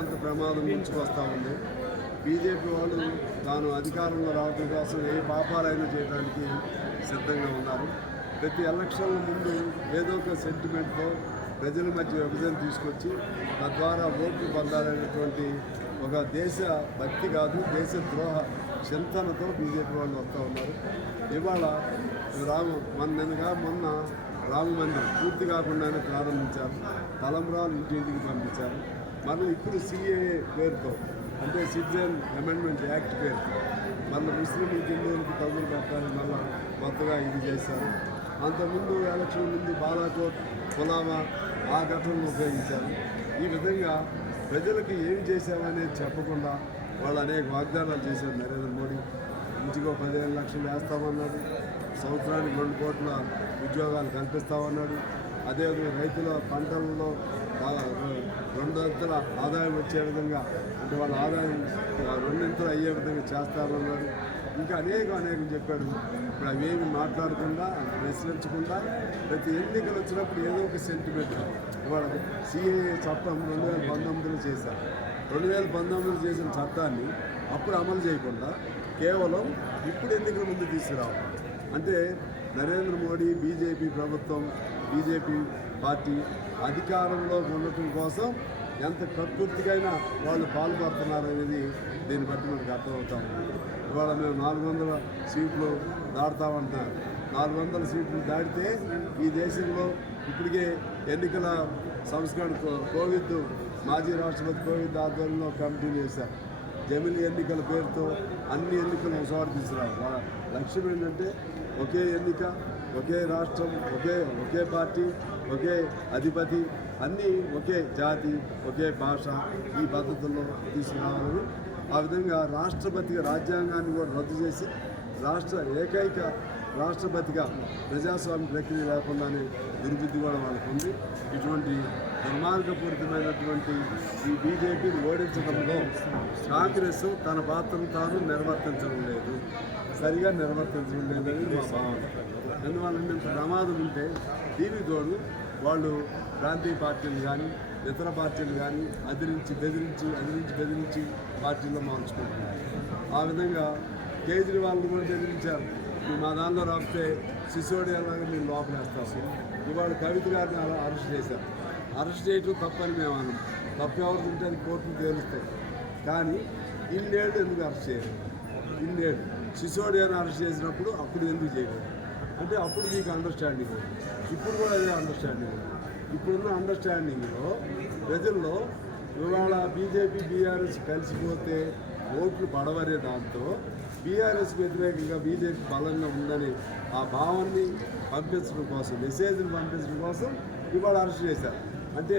అత్యంత ప్రమాదం ముంచుకొస్తూ ఉంది. బీజేపీ వాళ్ళు తాను అధికారంలో రావడం కోసం ఏ పాపాలైనా చేయడానికి సిద్ధంగా ఉన్నారు. ప్రతి ఎలక్షన్ల ముందు ఏదో ఒక సెంటిమెంట్తో ప్రజల మధ్య విభజన తీసుకొచ్చి తద్వారా ఓట్లు పొందాలనేటువంటి ఒక దేశ భక్తి కాదు దేశ ద్రోహ చింతనతో బీజేపీ వాళ్ళు వస్తూ ఉన్నారు. ఇవాళ రాము మొన్న మొన్న రామ మందిరం పూర్తి కాకుండానే ప్రారంభించారు. తలంబ్రాలు ఇంటింటికి పంపించారు. మనం ఇప్పుడు సిఏఏ పేరుతో అంటే సిటిజన్ అమెండ్మెంట్ యాక్ట్ పేరుతో మన ముస్లింలు హిందువులకు తగులు పెట్టాలని మళ్ళీ కొత్తగా ఇది చేశారు. అంతకుముందు ఎలక్షన్ ముందు బాలాకోట్ పులామా ఆ ఘటనలు ఉపయోగించారు. ఈ విధంగా ప్రజలకు ఏమి చేశామనేది చెప్పకుండా వాళ్ళు అనేక వాగ్దానాలు చేశారు నరేంద్ర మోడీ. ఇంటికో పదిహేను లక్షలు వేస్తామన్నాడు. సంవత్సరానికి రెండు కోట్ల ఉద్యోగాలు కల్పిస్తామన్నాడు. అదేవిధంగా రైతుల పంటలలో రెండు అంతల ఆదాయం వచ్చే విధంగా అంటే వాళ్ళ ఆదాయం రెండింతలు అయ్యే విధంగా చేస్తామన్నాడు ఇంకా అనేక అనేకం చెప్పాడు. ఇప్పుడు అవేమి మాట్లాడకుండా ప్రశ్నించకుండా ప్రతి ఎన్నికలు వచ్చినప్పుడు ఏదో ఒక సెంటిమెంట్ ఇవాళ సిఏఏ చట్టం రెండు వేల పంతొమ్మిదిలో చేశారు. రెండు వేల పంతొమ్మిదిలో చేసిన చట్టాన్ని అప్పుడు అమలు చేయకుండా కేవలం ఇప్పుడు ఎన్నికల ముందు తీసుకురావాలి. అంటే నరేంద్ర మోడీ బీజేపీ ప్రభుత్వం బీజేపీ పార్టీ అధికారంలో ఉండటం కోసం ఎంత ప్రకృతికైనా వాళ్ళు పాల్పడుతున్నారనేది దీన్ని బట్టి మనకు అర్థమవుతాం ఇవాళ మేము నాలుగు వందల సీట్లు దాటుతామంటున్నారు. నాలుగు వందల సీట్లు దాటితే ఈ దేశంలో ఇప్పటికే ఎన్నికల సంస్కరణ కోవిడ్ మాజీ రాష్ట్రపతి కోవిద్ ఆధ్వర్యంలో కమిటీ చేశారు. జమిలి ఎన్నికల పేరుతో అన్ని ఎన్నికలు ఒకసారి తీసుకురావు వాళ్ళ లక్ష్యం ఏంటంటే ఒకే ఎన్నిక ఒకే రాష్ట్రం ఒకే ఒకే పార్టీ ఒకే అధిపతి అన్నీ ఒకే జాతి ఒకే భాష ఈ పద్ధతుల్లో తీసుకురావాలని ఆ విధంగా రాష్ట్రపతిగా రాజ్యాంగాన్ని కూడా రద్దు చేసి రాష్ట్ర ఏకైక రాష్ట్రపతిగా ప్రజాస్వామ్య ప్రక్రియ లేకుండానే దుర్బుద్ధి కూడా వాళ్ళకు ఉంది. ఇటువంటి దుర్మార్గపూరితమైనటువంటి ఈ బీజేపీని ఓడించడంలో కాంగ్రెస్ తన పాత్రను తాను నిర్వర్తించడం లేదు. సరిగా నిర్వర్తించడం లేదని మా భావన. అందువల్ల ఇంత ప్రమాదం ఉంటే దీనికి తోడు వాళ్ళు ప్రాంతీయ పార్టీలు కానీ ఇతర పార్టీలు కానీ అదిరించి బెదిరించి అదిరించి బెదిరించి పార్టీల్లో మార్చుకుంటున్నారు. ఆ విధంగా కేజ్రీవాల్ని కూడా బెదిరించారు మా దానిలో రాస్తే సిసోడి అలాగే మీరు లోపలేస్తాము ఇవాళ కవిత గారిని అలా అరెస్ట్ చేశారు. అరెస్ట్ చేయటం తప్పని మేము అన్నాం తప్పు ఎవరు ఉంటే అది కోర్టులు తేలుస్తాయి. కానీ ఇన్నేళ్ళు ఎందుకు అరెస్ట్ చేయరు? ఇన్నేళ్ళు. సిసోడియాని అరెస్ట్ చేసినప్పుడు అప్పుడు ఎందుకు చేయలేదు? అంటే అప్పుడు మీకు అండర్స్టాండింగ్ ఇప్పుడు కూడా అదే అండర్స్టాండింగ్ ఇప్పుడున్న అండర్స్టాండింగ్లో ప్రజల్లో ఇవాళ బీజేపీ బీఆర్ఎస్ కలిసిపోతే ఓట్లు పడవనే దాంతో బీఆర్ఎస్ వ్యతిరేకంగా బీజేపీ బలంగా ఉందని ఆ భావాన్ని పంపించడం కోసం మెసేజ్ని పంపించడం కోసం ఇవాళ అరెస్ట్ చేశారు. అంటే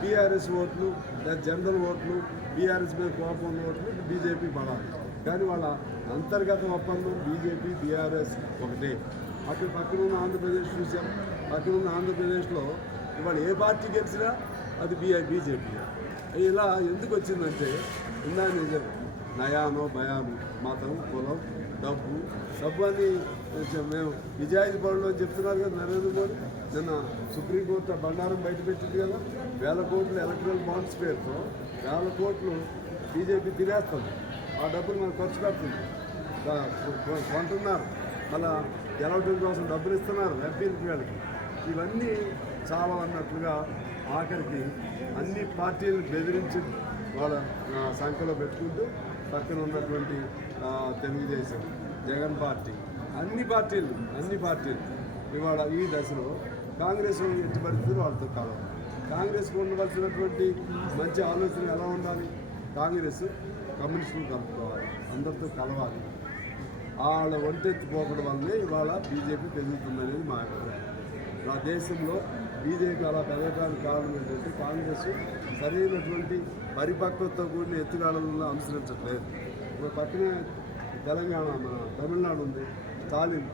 బీఆర్ఎస్ ఓట్లు లేదా జనరల్ ఓట్లు బీఆర్ఎస్ మీద కోపం ఓట్లు బీజేపీ బలాలు. కానీ వాళ్ళ అంతర్గత ఒప్పందం బీజేపీ బీఆర్ఎస్ ఒకటే. అక్కడ పక్కన ఉన్న ఆంధ్రప్రదేశ్ చూసాం. పక్కన ఉన్న ఆంధ్రప్రదేశ్లో ఇవాళ ఏ పార్టీ గెలిచినా అది బీఐ బీజేపీ ఇలా ఎందుకు వచ్చిందంటే ఇందా నిజం నయానో భయాను మతం కులం డబ్బు డబ్బు అని కొంచెం మేము నిజాయితీ పనులు చెప్తున్నారు కదా నరేంద్ర మోడీ. నిన్న సుప్రీంకోర్టు బండారం బయట పెట్టింది కదా వేల కోట్లు ఎలక్ట్రల్ బాండ్స్ పేరుతో వేల కోట్లు బీజేపీ తినేస్తుంది. ఆ డబ్బులు మనం ఖర్చు పెడుతుంది కొంటున్నారు. మళ్ళా గెలవడం కోసం డబ్బులు ఇస్తున్నారు ఎంపీలకి వీళ్ళకి. ఇవన్నీ చాలా అన్నట్లుగా ఆఖరికి అన్ని పార్టీలు బెదిరించి వాళ్ళ సంఖ్యలో పెట్టుకుంటూ పక్కన ఉన్నటువంటి తెలుగుదేశం జగన్ పార్టీ అన్ని పార్టీలు అన్ని పార్టీలు ఇవాళ ఈ దశలో కాంగ్రెస్ ఎట్టి పరిస్థితులు వాళ్ళతో కలవాలి కాంగ్రెస్కు ఉండవలసినటువంటి మంచి ఆలోచన ఎలా ఉండాలి? కాంగ్రెస్ కమ్యూనిస్టులు కలుపుకోవాలి. అందరితో కలవాలి. వాళ్ళ ఒంటెత్తిపోకడం వల్లే ఇవాళ బీజేపీ పెరుగుతుందనేది మా అభిప్రాయం. నా దేశంలో బీజేపీ అలా పెరగడానికి కారణం ఏంటంటే కాంగ్రెస్ సరైనటువంటి పరిపక్వతతో కూడిన ఎత్తుగాడలను అనుసరించట్లేదు. ఇప్పుడు పక్కనే తెలంగాణ మన తమిళనాడు ఉంది స్టాలిన్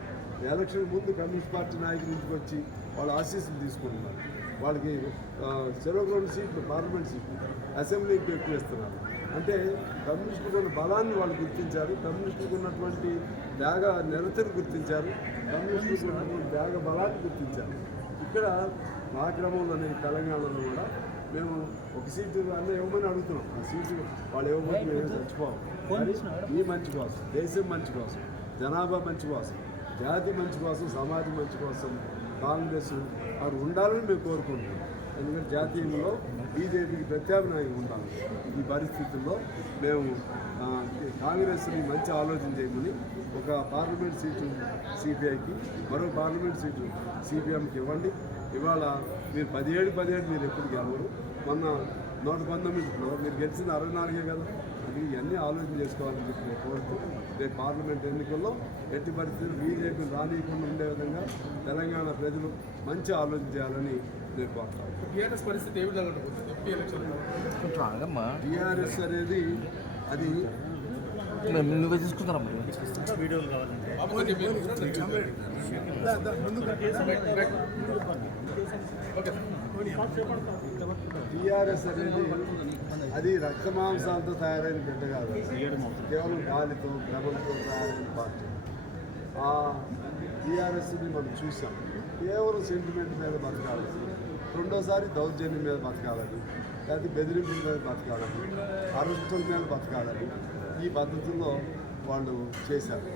ఎలక్షన్ ముందు కమ్యూనిస్ట్ పార్టీ నాయకుల నుంచి వచ్చి వాళ్ళ ఆశీస్సులు తీసుకుంటున్నారు. వాళ్ళకి ఆ, చెరొక రెండు సీట్లు పార్లమెంట్ సీట్లు అసెంబ్లీకి ఎక్కువ ఇస్తున్నారు అంటే కమ్యూనిస్టులకు ఉన్న బలాన్ని వాళ్ళు గుర్తించారు కమ్యూనిస్టులకు ఉన్నటువంటి త్యాగ నిరతను గుర్తించారు కమ్యూనిస్టులకు ఉన్నటువంటి త్యాగ బలాన్ని గుర్తించారు. ఇక్కడ ఆ క్రమంలో నేను తెలంగాణలో కూడా మేము ఒక సీటు అన్న ఇవ్వమని అడుగుతున్నాం. ఆ సీటు వాళ్ళు ఇవ్వకపోతే మేము చచ్చిపోవాలి మీ మంచి కోసం దేశం మంచి కోసం జనాభా మంచి కోసం జాతి మంచి కోసం సమాజం మంచి కోసం కాంగ్రెస్ వారు ఉండాలని మేము కోరుకుంటున్నాం. ఎందుకంటే జాతీయంలో బీజేపీకి ప్రత్యామ్నాయం ఉండాలి. ఈ పరిస్థితుల్లో మేము కాంగ్రెస్ని మంచి ఆలోచన చేయమని ఒక పార్లమెంట్ సీటు సిపిఐకి మరో పార్లమెంట్ సీటు సిపిఎంకి ఇవ్వండి. ఇవాళ మీరు పదిహేడు పదిహేడు మీరు ఎప్పుడు గెలవరు. మొన్న నూట పంతొమ్మిదిలో మీరు గెలిచింది అరవై నాలుగే కదా. అది ఇవన్నీ ఆలోచన చేసుకోవాలని చెప్పి నేను కోరుతూ రేపు పార్లమెంట్ ఎన్నికల్లో ఎట్టి పరిస్థితులు బీజేపీని రానియకుండా ఉండే విధంగా తెలంగాణ ప్రజలు మంచి ఆలోచన చేయాలని నేను కోరుతాను. టీఆర్ఎస్ పరిస్థితి ఏ విధంగా టీఆర్ఎస్ అనేది అది నువ్వే తీసుకుంటారా మీరు? ఓకే టీఆర్ఎస్ అనేది అది రక్త మాంసాలతో తయారైన బిడ్డ కాదు. కేవలం గాలితో భ్రమంతో తయారైన పార్టీ. ఆ టీఆర్ఎస్ని మనం చూసాం. కేవలం సెంటిమెంట్ మీద బతకాలి. రెండోసారి దౌర్జన్యం మీద బతకాలని లేకపోతే బెదిరింపుల మీద బతకాలని అరెస్టుల మీద బతకాలని ఈ పద్ధతుల్లో వాళ్ళు చేశారు.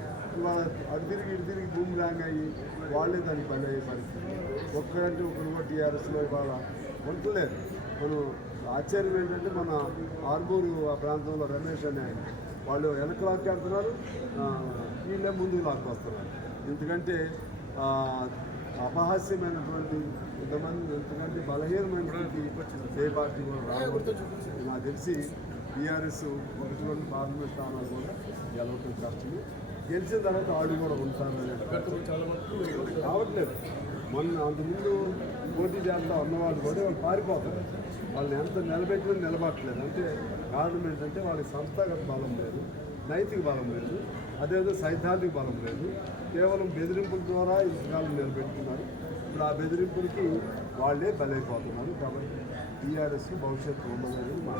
అటు తిరిగి ఇటు తిరిగి భూమి ర్యాంగ్ అయ్యి వాళ్ళే దానికి పని అయ్యే పరిస్థితి. ఒక్కడంటే ఒకరు కూడా టీఆర్ఎస్లో ఇవాళ ఉండలేదు మనం ఆశ్చర్యం ఏంటంటే మన ఆర్మూరు ఆ ప్రాంతంలో రమేష్ అనే ఆయన వాళ్ళు వెనక లాక్కెళ్తున్నారు వీళ్ళే ముందుకు లాక్కొస్తున్నారు. ఎందుకంటే అపహాస్యమైనటువంటి ఇంతమంది ఎంతకంటే బలహీనమైనటువంటి ఏ పార్టీ కూడా రాకూడదు. నాకు తెలిసి టీఆర్ఎస్ ఒకటి రెండు పార్లమెంట్ స్థానాలు కూడా గెలవటం కష్టమే. గెలిచిన తర్వాత ఆడి కూడా ఉంటారు చాలా మొన్న అంతకుముందు పోటీ చేస్తా ఉన్నవాళ్ళు కూడా వాళ్ళు పారిపోతారు. వాళ్ళని ఎంత నిలబెట్టినా నిలబట్టలేదు అంటే కారణం ఏంటంటే వాళ్ళకి సంస్థాగత బలం లేదు నైతిక బలం లేదు అదేవిధంగా సైద్ధాంతిక బలం లేదు. కేవలం బెదిరింపుల ద్వారా ఇంతకాలం నిలబెట్టుకున్నారు. ఇప్పుడు ఆ బెదిరింపులకి వాళ్ళే బలైపోతున్నారు కాబట్టి టీఆర్ఎస్కి భవిష్యత్తు ఉండదని మా